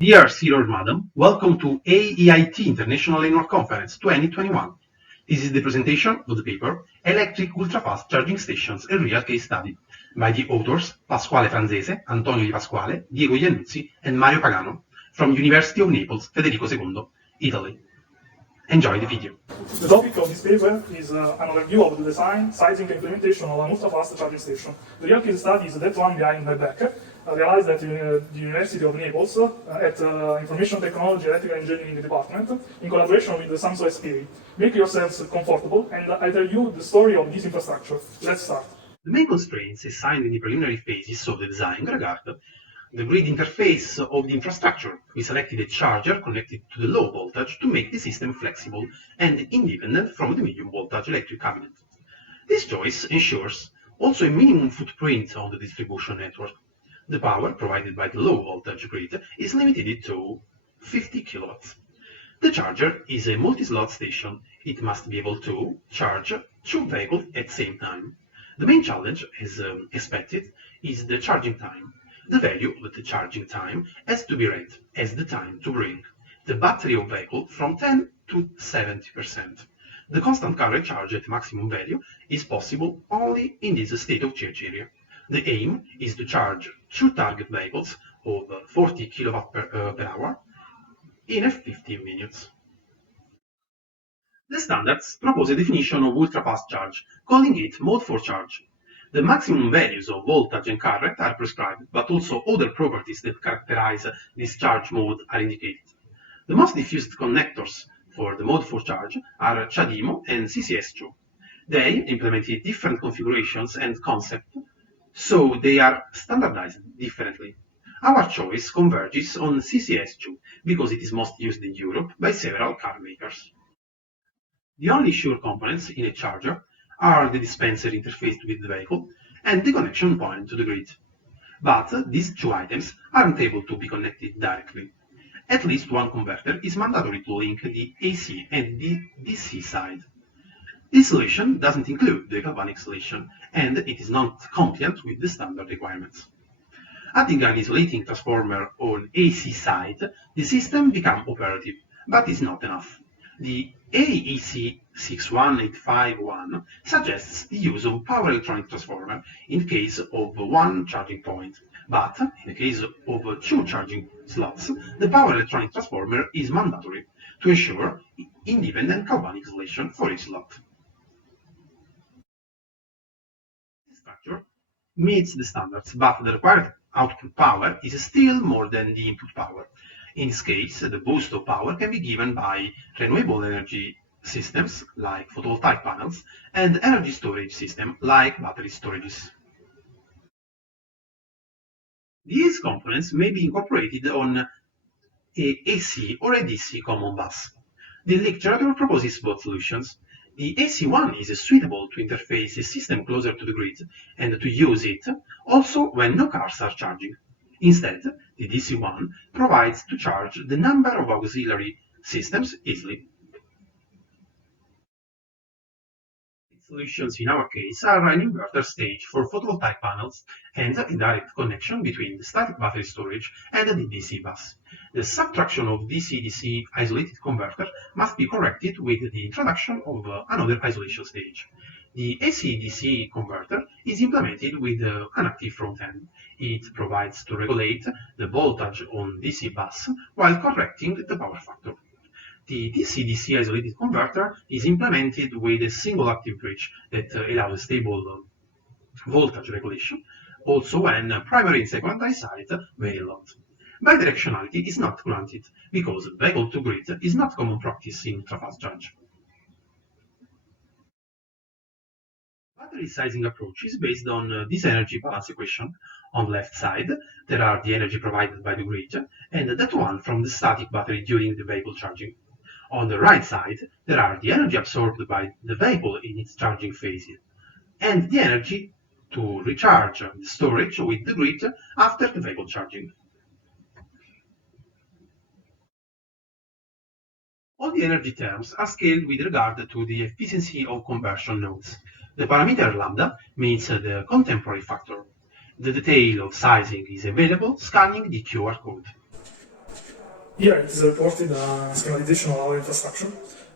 Dear Sir or Madam, welcome to AEIT International Annual Conference 2021. This is the presentation of the paper Electric Ultrafast Charging Stations, a Real Case Study by the authors Pasquale Franzese, Antonio Di Pasquale, Diego Iannuzzi and Mario Pagano from University of Naples, Federico II, Italy. Enjoy the video. The topic of this paper is an overview of the design, sizing and implementation of an ultra-fast charging station. The real case study is that one behind my back, realized at the University of Naples at Information Technology Electrical Engineering Department in collaboration with the Samsung SPA. Make yourselves comfortable and I tell you the story of this infrastructure. Let's start. The main constraints assigned in the preliminary phases of the design regard the grid interface of the infrastructure. We selected a charger connected to the low voltage to make the system flexible and independent from the medium voltage electric cabinet. This choice ensures also a minimum footprint on the distribution network. The power provided by the low voltage grid is limited to 50 kilowatts. The charger is a multi-slot station. It must be able to charge two vehicles at the same time. The main challenge, as expected, is the charging time. The value of the charging time has to be read as the time to bring the battery of vehicle from 10 to 70%. The constant current charge at maximum value is possible only in this state of charge area. The aim is to charge two target vehicles of 40 kW per hour in 15 minutes. The standards propose a definition of ultra-fast charge, calling it mode for charge. The maximum values of voltage and current are prescribed, but also other properties that characterize this charge mode are indicated. The most diffused connectors for the mode for charge are CHAdeMO and CCS2. They implemented different configurations and concepts, so they are standardized differently. Our choice converges on CCS2 because it is most used in Europe by several car makers. The only sure components in a charger are the dispenser interfaced with the vehicle and the connection point to the grid. But these two items aren't able to be connected directly. At least one converter is mandatory to link the AC and the DC side. This solution doesn't include the galvanic solution, and it is not compliant with the standard requirements. Adding an isolating transformer on AC side, the system becomes operative, but is not enough. The AEC 61851 suggests the use of power electronic transformer in case of one charging point, but in the case of two charging slots, the power electronic transformer is mandatory to ensure independent galvanic isolation for each slot. The structure meets the standards, but the required output power is still more than the input power. In this case, the boost of power can be given by renewable energy systems like photovoltaic panels and energy storage systems like battery storages. These components may be incorporated on a AC or a DC common bus. The literature proposes both solutions. The AC one is suitable to interface a system closer to the grid and to use it also when no cars are charging. Instead, the DC one provides to charge the number of auxiliary systems easily. Solutions in our case are an inverter stage for photovoltaic panels and a direct connection between the static battery storage and the DC bus. The subtraction of DC-DC isolated converter must be corrected with the introduction of another isolation stage. The AC-DC converter is implemented with an active front-end. It provides to regulate the voltage on DC bus while correcting the power factor. The DC-DC isolated converter is implemented with a single active bridge that allows stable voltage regulation, also when primary and secondary sides vary a lot. Bidirectionality is not granted because vehicle-to-grid is not common practice in ultra-fast charge. Battery sizing approach is based on this energy balance equation. On the left side, there are the energy provided by the grid, and that one from the static battery during the vehicle charging. On the right side, there are the energy absorbed by the vehicle in its charging phase, and the energy to recharge the storage with the grid after the vehicle charging. All the energy terms are scaled with regard to the efficiency of conversion nodes. The parameter lambda means the contemporary factor. The detail of sizing is available scanning the QR code. Here it is reported a schematization of our infrastructure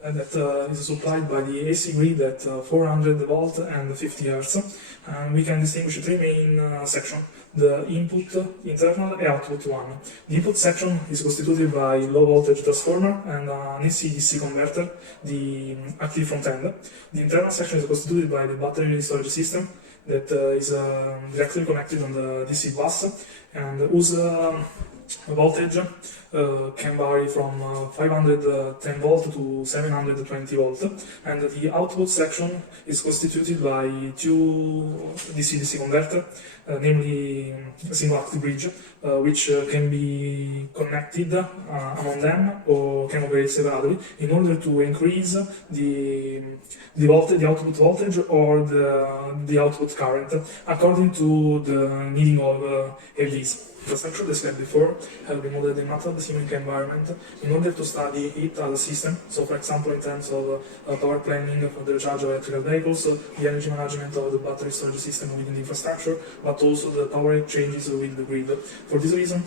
that is supplied by the AC grid at 400 volt and 50 Hz. And we can distinguish three main sections: the input, internal, and output one. The input section is constituted by low voltage transformer and an AC-DC converter, the active front end. The internal section is constituted by the battery storage system that is directly connected on the DC bus and whose voltage can vary from 510 volt to 720 volt, and the output section is constituted by two DC-DC converter, namely a single active bridge, which can be connected among them or can operate separately in order to increase the output voltage or the output current according to the needing of PEVs. The structure described before have been modeled in MATLAB simulated environment in order to study it as a system. So, for example, in terms of power planning for the recharge of electrical vehicles, the energy management of the battery storage system within the infrastructure, but also the power exchanges with the grid. For this reason,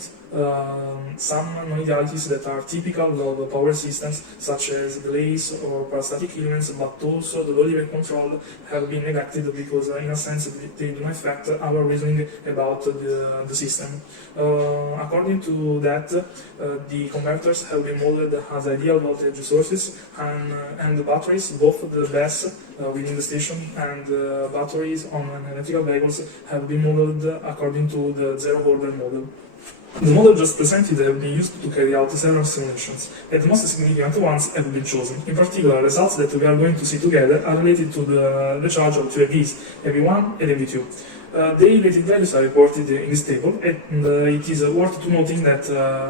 some modalities that are typical of power systems, such as delays or parastatic elements, but also the low level control, have been neglected because, in a sense, they do not affect our reasoning about the system. According to that, the converters have been modeled as ideal voltage sources, and the batteries, both the BESS within the station and batteries on electrical vehicles, have been modeled according to the zero-order model. The model just presented have been used to carry out several simulations, and the most significant ones have been chosen. In particular, results that we are going to see together are related to the recharge of two EVs, EV1 and EV2. The related values are reported in this table, and it is worth to noting that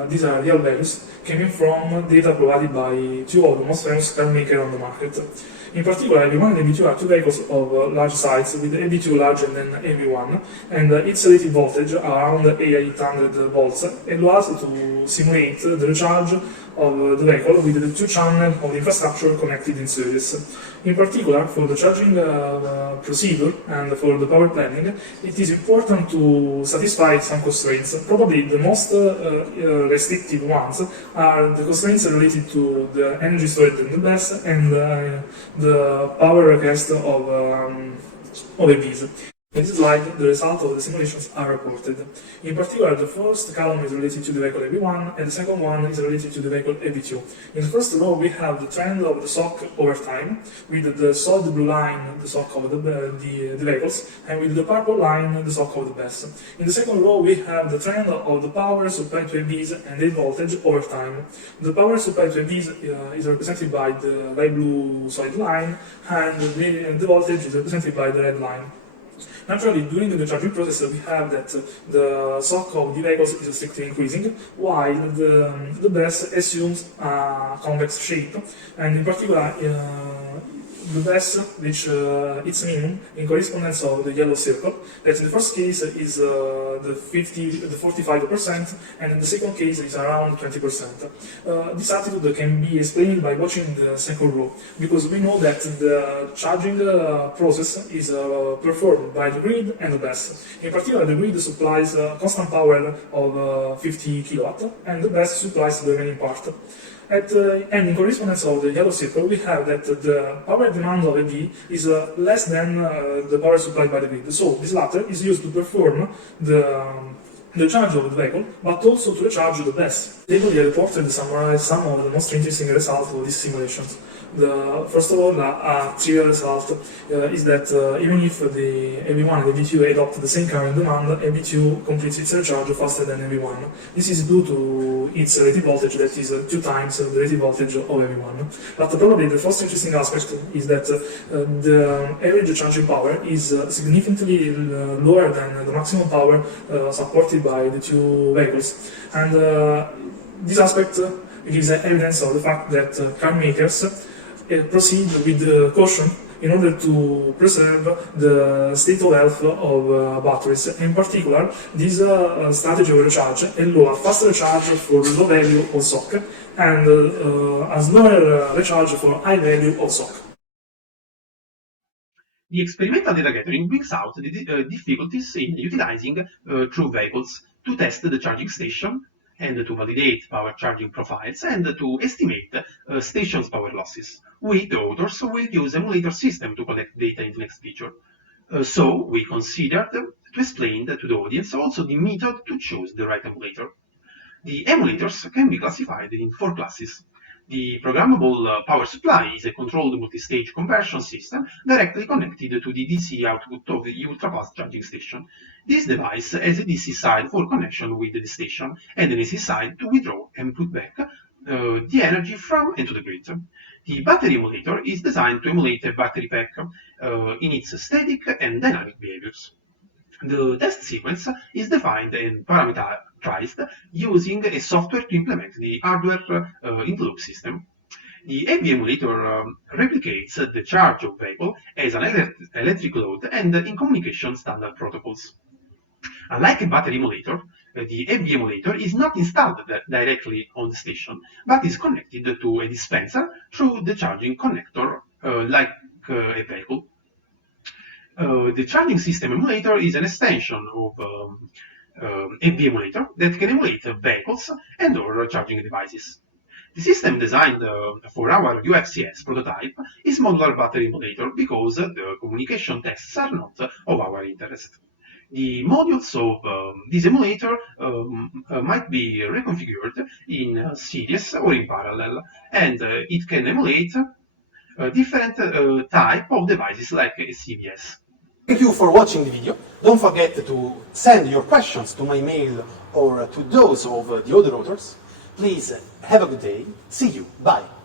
these are real values coming from data provided by two of the most famous car makers on the market. In particular, EV1 and EV2 are two vehicles of large size, with EV2 larger than EV1, and its rated voltage around 800 volts allows us to simulate the recharge of the vehicle with the two channels of the infrastructure connected in series. In particular, for the charging procedure and for the power planning, it is important to satisfy some constraints. Probably the most restrictive ones are the constraints related to the energy storage in the BESS and the power request of EVs. In this slide, the results of the simulations are reported. In particular, the first column is related to the vehicle EV1, and the second one is related to the vehicle EV2. In the first row, we have the trend of the SOC over time, with the solid blue line, the SOC of the vehicles, and with the purple line, the SOC of the BESS. In the second row, we have the trend of the power supplied to EVs and the voltage over time. The power supplied to EVs is represented by the light blue solid line, and the voltage is represented by the red line. Naturally, during the charging process, we have that the SOC of the vehicles is strictly increasing, while the BESS assumes a convex shape, and in particular, the BESS reach its minimum in correspondence of the yellow circle, that in the first case is the 45%, and in the second case is around 20%. This attitude can be explained by watching the second row, because we know that the charging process is performed by the grid and the BESS. In particular, the grid supplies constant power of 50 kilowatt, and the BESS supplies the remaining part. And in correspondence of the yellow circle, we have that the power demand of EV is less than the power supplied by the grid. So this latter is used to perform the charge of the vehicle, but also to recharge the BESS. The table here reported summarize some of the most interesting results of these simulations. First of all, a trivial result is that even if the EV1 and EV2 adopt the same current demand, EV2 completes its recharge faster than EV1. This is due to its rated voltage that is 2 times the rated voltage of EV1. But probably the first interesting aspect is that the average charging power is significantly lower than the maximum power supported by the two vehicles. And this aspect gives evidence of the fact that car makers proceed with caution in order to preserve the state of health of batteries. In particular, this strategy of recharge allows a fast recharge for low value of SOC and a slower recharge for high value of SOC. The experimental data gathering brings out the difficulties in utilizing true vehicles to test the charging station and to validate power charging profiles and to estimate stations' power losses. We, the authors, will use emulator system to collect data in the next feature. So we considered to explain to the audience also the method to choose the right emulator. The emulators can be classified in 4 classes. The programmable power supply is a controlled multi-stage conversion system directly connected to the DC output of the ultra-fast charging station. This device has a DC side for connection with the station and an AC side to withdraw and put back the energy from and to the grid. The battery emulator is designed to emulate a battery pack in its static and dynamic behaviors. The test sequence is defined and parameterized using a software to implement the hardware in-loop system. The AV emulator replicates the charge of vehicle as an electric load and in communication standard protocols. Unlike a battery emulator, the AV emulator is not installed directly on the station, but is connected to a dispenser through the charging connector like a vehicle. The charging system emulator is an extension of AV emulator that can emulate vehicles and or charging devices. The system designed for our UFCS prototype is modular battery emulator because the communication tests are not of our interest. The modules of this emulator might be reconfigured in series or in parallel, and it can emulate different type of devices like a CVS. Thank you for watching the video. Don't forget to send your questions to my mail or to those of the other authors. Please have a good day. See you. Bye.